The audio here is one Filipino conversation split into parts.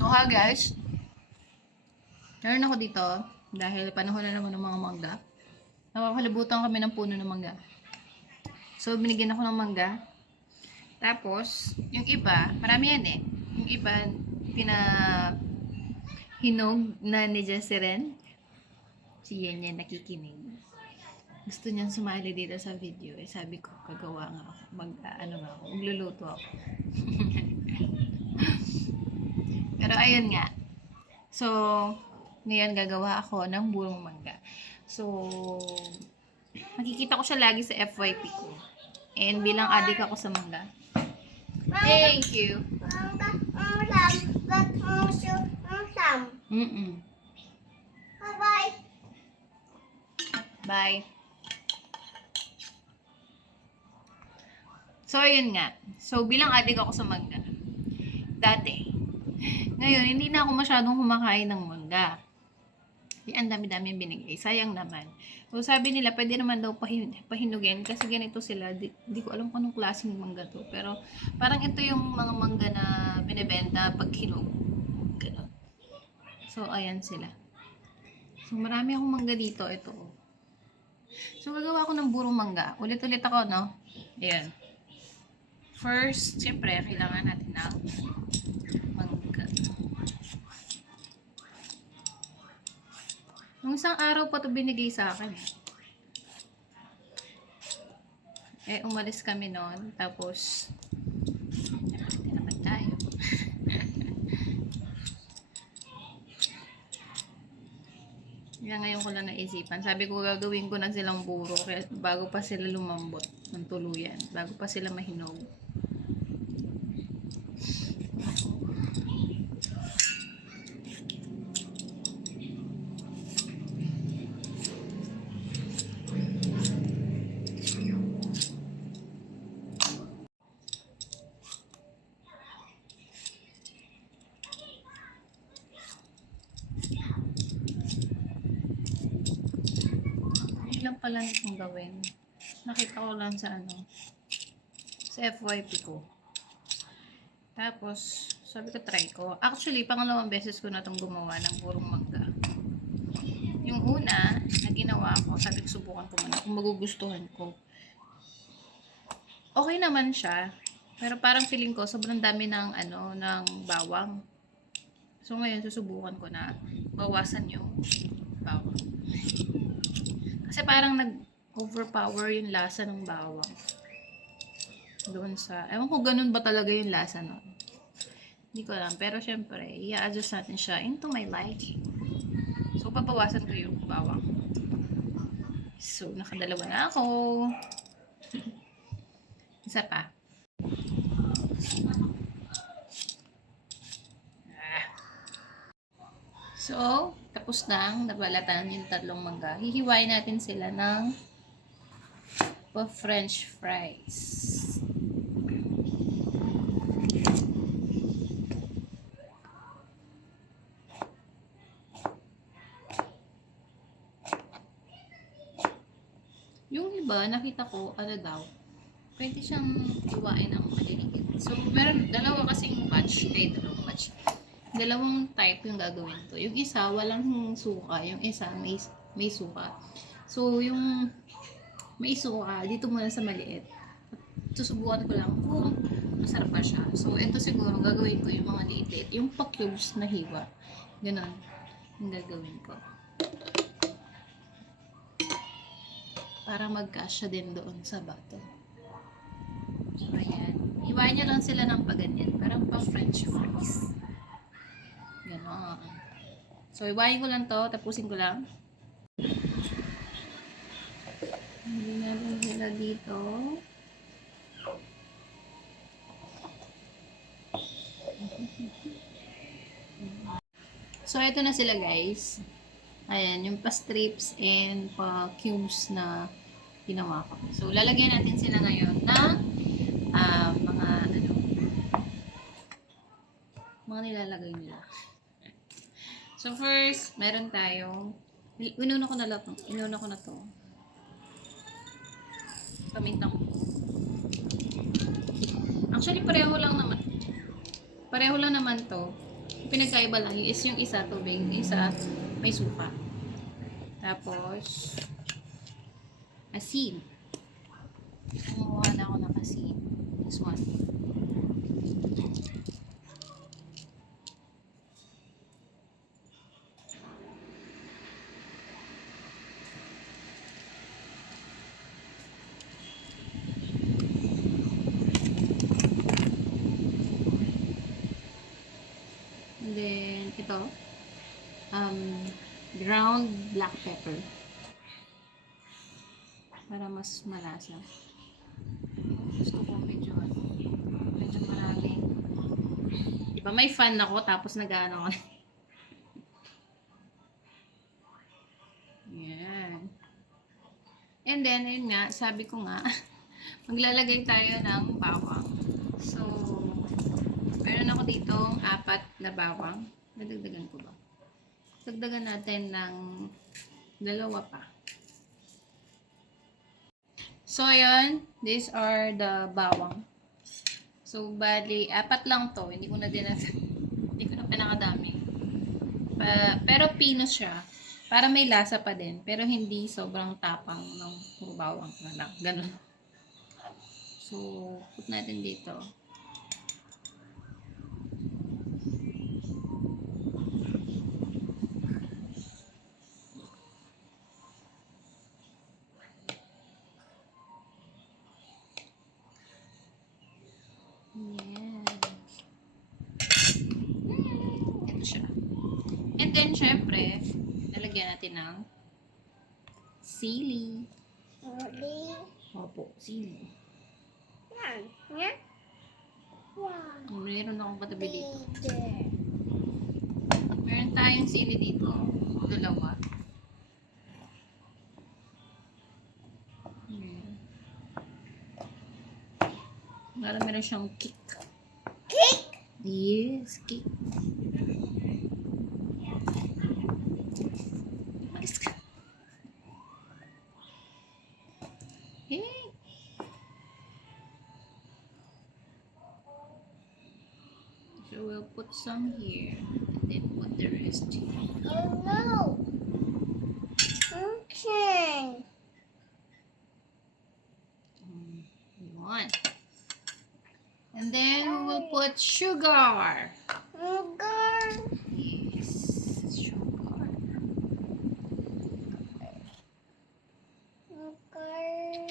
So ha guys, meron ako dito dahil panahon na naman ng mga mangga. Nakakalibutan kami ng puno ng mangga. So binigyan ako ng mangga. Tapos, yung iba, marami yan eh. Yung iba, pinahinog na ni Jesseren. Si Yenyen nakikinig. Gusto niyang sumali dito sa video. Eh sabi ko, kagawa nga ako. Magluluto ako. Pero ayun nga. So, ngayon gagawa ako ng burong mangga. So, makikita ko siya lagi sa FYP ko. And bilang adik ako sa mangga. Thank you. Bye. Bye. So, ayun nga. So, bilang adik ako sa mangga. Dati. Ngayon, hindi na ako masyadong kumakain ng mangga. Ang dami-dami binigay. Sayang naman. So, sabi nila, pwede naman daw pahinugin kasi ganito sila. Di ko alam kung anong klaseng mangga to. Pero, parang ito yung mga mangga na binibenta pag hinog. Ganun. So, ayan sila. So, marami akong mangga dito. Ito. So, gagawa ako ng burong mangga. Ulit-ulit ako, no? Ayan. First, siyempre, kailangan natin ng mangga. Nung isang araw pa ito binigay sa akin. Eh, umalis kami noon. Tapos, napalit naman tayo. Yan ngayon ko lang naisipan. Sabi ko, gagawin ko na silang buro. Kaya bago pa sila lumambot ng tuluyan. Bago pa sila mahinog. Lang pala nitong gawin. Nakita ko lang sa sa FYP ko. Tapos, sabi ko try ko. Actually, pangalawang beses ko na itong gumawa ng burong mangga. Yung una, na ginawa ko, sabi ko subukan ko muna kung magugustuhan ko. Okay naman siya. Pero parang feeling ko, sobrang dami ng, ng bawang. So, ngayon, susubukan ko na bawasan yung bawang. Kasi parang nag-overpower yung lasa ng bawang. Doon sa... Ewan ko ganun ba talaga yung lasa nun. Hindi ko alam. Pero syempre, i-adjust natin siya into my liking. So, papawasan ko yung bawang. So, nakadalawa na ako. Isa pa. So, tapos nang nabalatan yung tatlong mangga. Hihiwain natin sila ng French fries. Yung iba, nakita ko, pwede siyang hiwain ng maliliit. So, meron dalawang dalawang type yung gagawin to. Yung isa, walang suka. Yung isa, may suka. So, yung may suka, dito muna sa maliit. Susubukan ko lang kung masarap pa siya. So, ito siguro, gagawin ko yung mga liit-liit. Yung pa-cubes na hiwa. Ganon. Yung gagawin ko. Para magkasya din doon sa bato. So, ayan. Hiwain niya lang sila ng paganyan. Parang pa-French fries. Ganon. So, iwain ko lang to. Tapusin ko lang. Hindi natin sila dito. So, ito na sila guys. Ayan, yung pa-strips and pa-cubes na ginawa ko. So, lalagyan natin sila ngayon ng mga nilalagay nila. So, first, meron tayong inuna ko na to. Pamintang. Actually, pareho lang naman to. Pinagkaiba lang is yung isa tubig, yung isa may suka. Tapos, asin. Kumuha na ako ng asin. This one. And then, ito, ground black pepper. Para mas malasa. Gusto ko medyo maraming. Diba may fan ako, tapos nag-ano ako. Yan. And then, ayun nga, sabi ko nga, maglalagay tayo ng bawang. So, meron ako ditong 4 na bawang. Nadagdagan ko ba? Dagdagan natin ng 2 pa. So, yun. These are the bawang. So, bali, 4 lang to. Hindi ko na hindi ko na pinakadami. Pero pinos siya. Para may lasa pa din. Pero hindi sobrang tapang ng puro bawang na lang. Ganun. So, put natin dito. Yan. Ito siya. And then, syempre, nalagyan natin ng sili. Sili. Opo, sili. Yan. Yan. Wow. Meron akong katabi dito. Bigger. Meron tayong sili dito. 2. Meron siyang kick. Kick. Yes, kick. Malis ka. Hey. So we'll put some here and then put the rest here. Oh no. Okay. One. And then we will put sugar. Sugar. Yes, sugar. Sugar.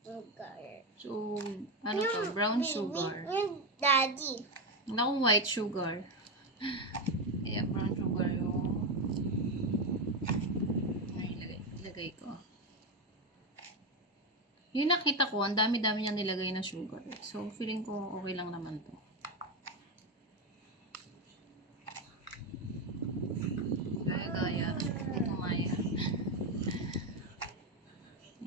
Sugar. So, ano to? Brown sugar. Yung daddy. Naku, white sugar. Kaya brown sugar yung ilagay ko. Yung nakita ko, ang dami-dami niyang nilagay na sugar. So, feeling ko okay lang naman to. Gaya-gaya. Hindi kumaya.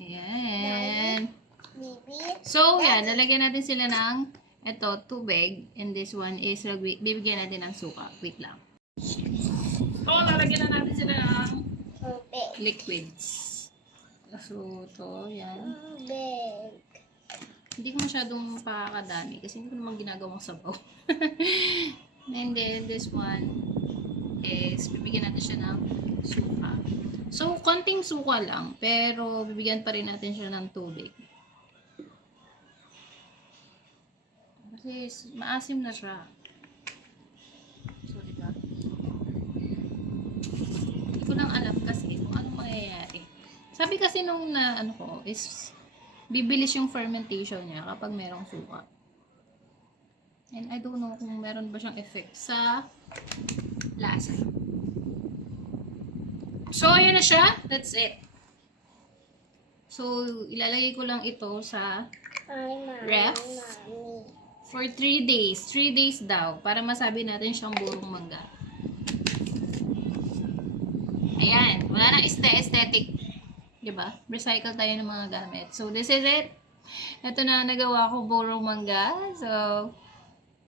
Ayan. Baby. So, yan. Lalagyan natin sila ng ito, tubig. And this one is, bibigyan natin ng suka. Wait lang. So, lalagyan na natin sila ng Tubig. liquids. So, to, yan. Tubig. Hindi ko masyadong pakakadami kasi hindi ko naman ginagawang sabaw. And then, this one is, bibigyan natin siya ng suka. So, konting suka lang, pero bibigyan pa rin natin siya ng tubig. Kasi, maasim na siya. So, diba? Hindi ko lang alam kasi kung anong mangyayari. Sabi kasi nung ano ko is bibilis yung fermentation niya kapag merong suka. And I don't know kung meron ba siyang effect sa lasa. So, ayan na siya. That's it. So, ilalagay ko lang ito sa Ay, mami. Ref? Mami. for 3 days. 3 days daw para masabi natin siyang burong mangga. Ayan. Wala nang aesthetic. Diba? Recycle tayo ng mga gamit. So, this is it. Ito na nagawa ko, burong mangga. So,